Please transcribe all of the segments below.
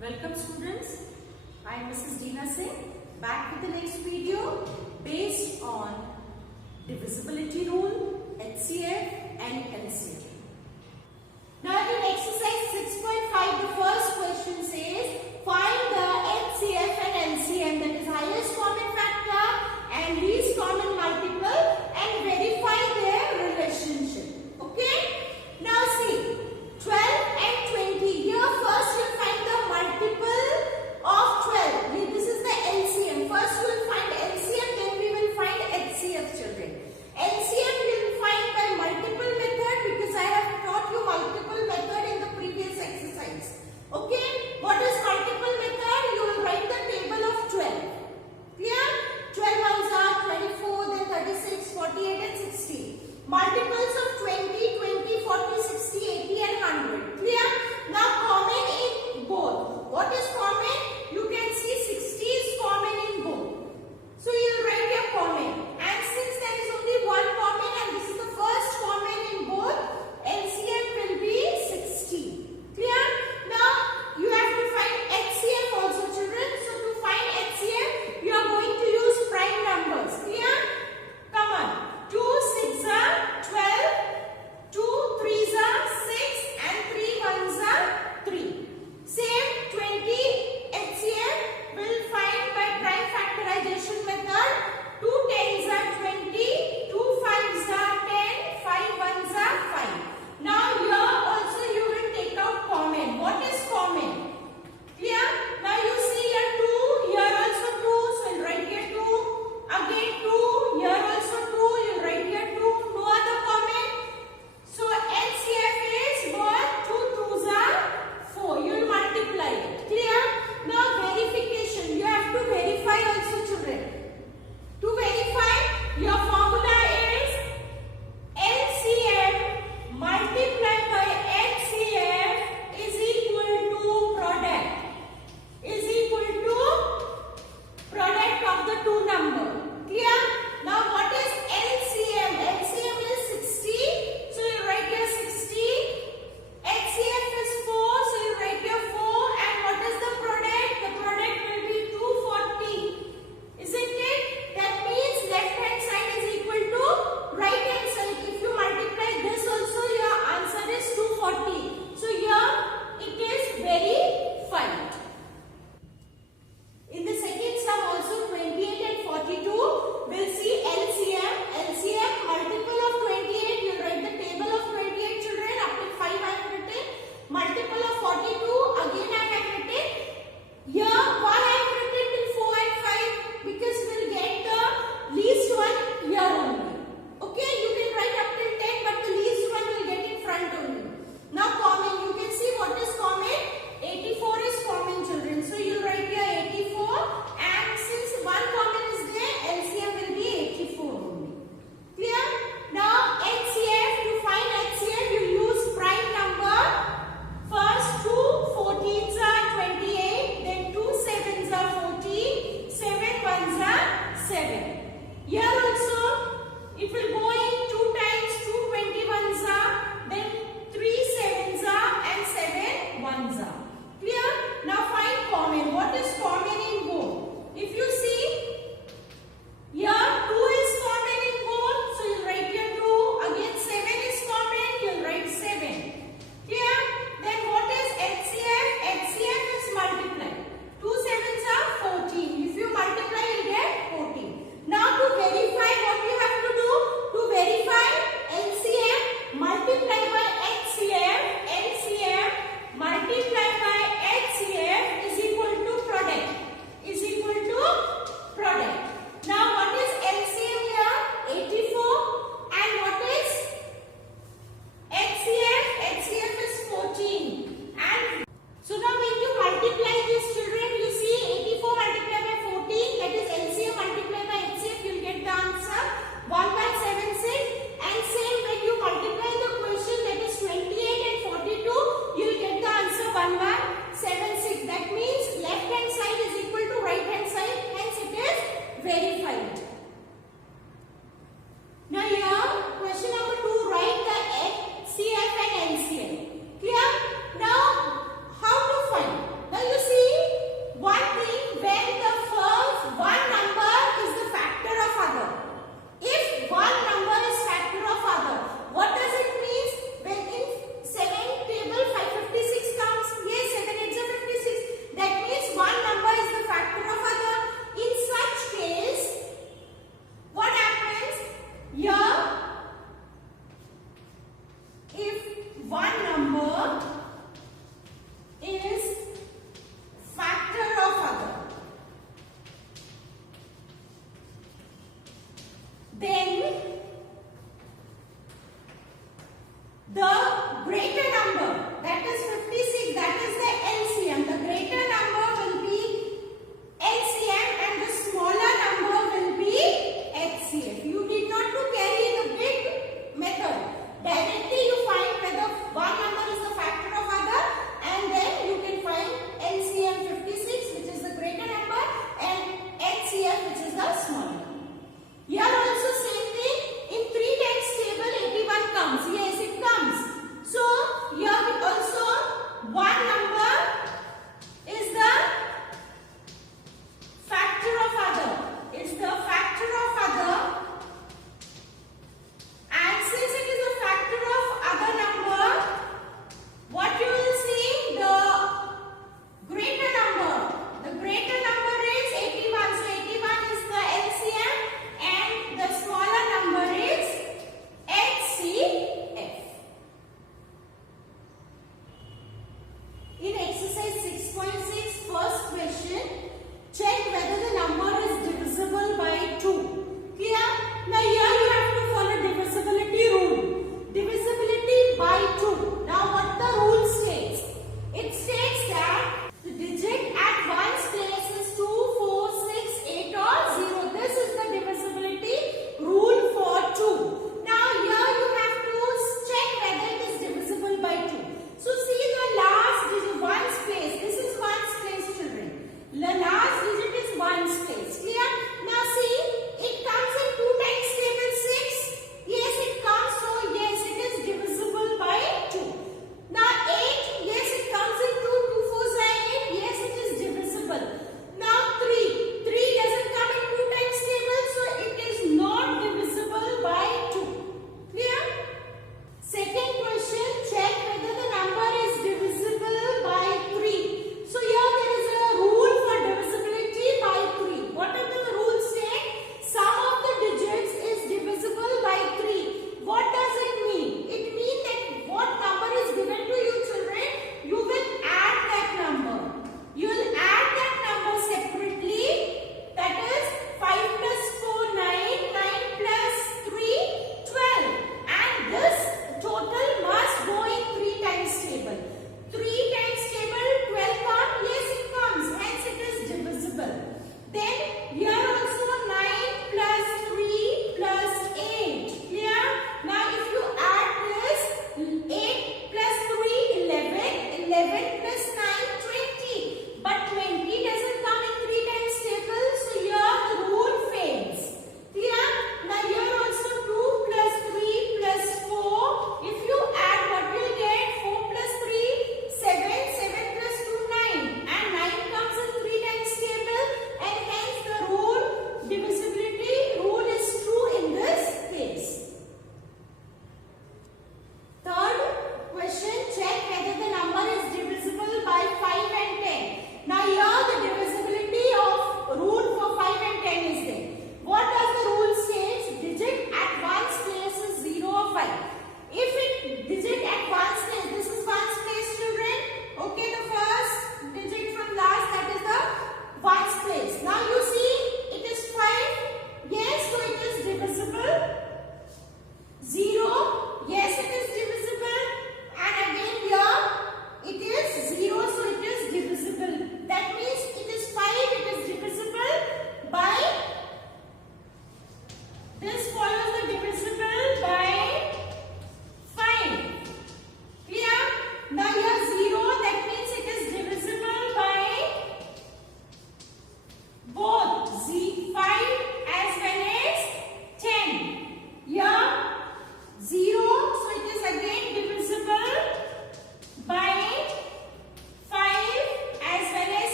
Welcome students, I am Mrs. Deena Singh back with the next video based on divisibility rule, HCF and LCM. Now in exercise 6.5 the first question says find the HCF and LCM, that is highest common factor and least common multiple, and verify their relationship. Okay? Now see 12 and 20. Here first you will find the multiple of 12. This is the LCM. First you will find LCM, then we will find HCF, children. LCM we will find by multiple method because I have taught you multiple method in the previous exercise.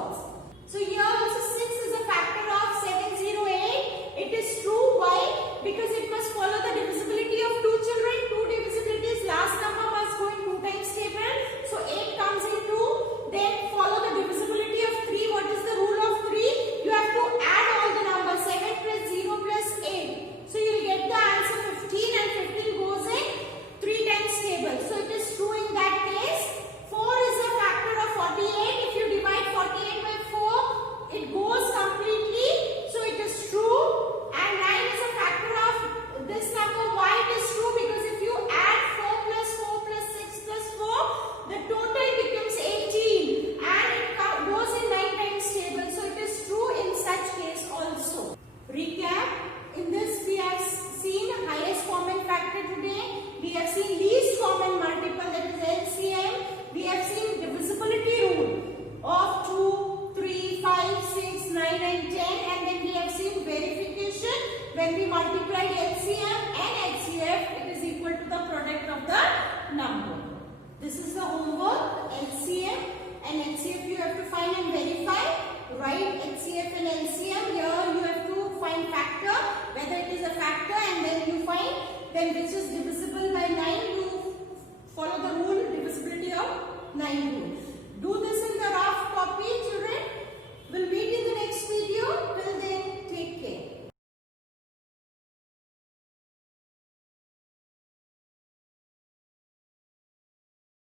false. So here also 6 is a factor of 708. It is true. Why? Because it must follow the divisibility of 2 children. 2 divisibilities, last number must go in 2 times table. So 8 comes in 2. Then follow the divisibility of 3. What is the rule of 3? You have to add all the numbers. 7 plus 0 plus 8. So you will get the answer 15, and 15 goes in 3 times table. So it is true in that case. 4 is a factor of 48. If you divide 48 by 4, it goes completely. So it is true. And 9 is a factor of this number. Why it is true? Because if you add 4 plus 4 plus 6 plus 4, the total becomes 18. And it goes in 9 times table. So it is true in such case also. Recap. In this we have seen highest common factor today. We have seen least common multiple, that is LCM. We have seen divisibility rule of 2, 3, 5, 6, 9 and 10. And then we have seen verification. When we multiply LCM and HCF, it is equal to the product of the number. This is the homework. LCM and HCF you have to find and verify. Write HCF and LCM. Here you have to find factor, whether it is a factor, and then you find then which is divisible by 9. You follow the rule, divisibility of 9 rule.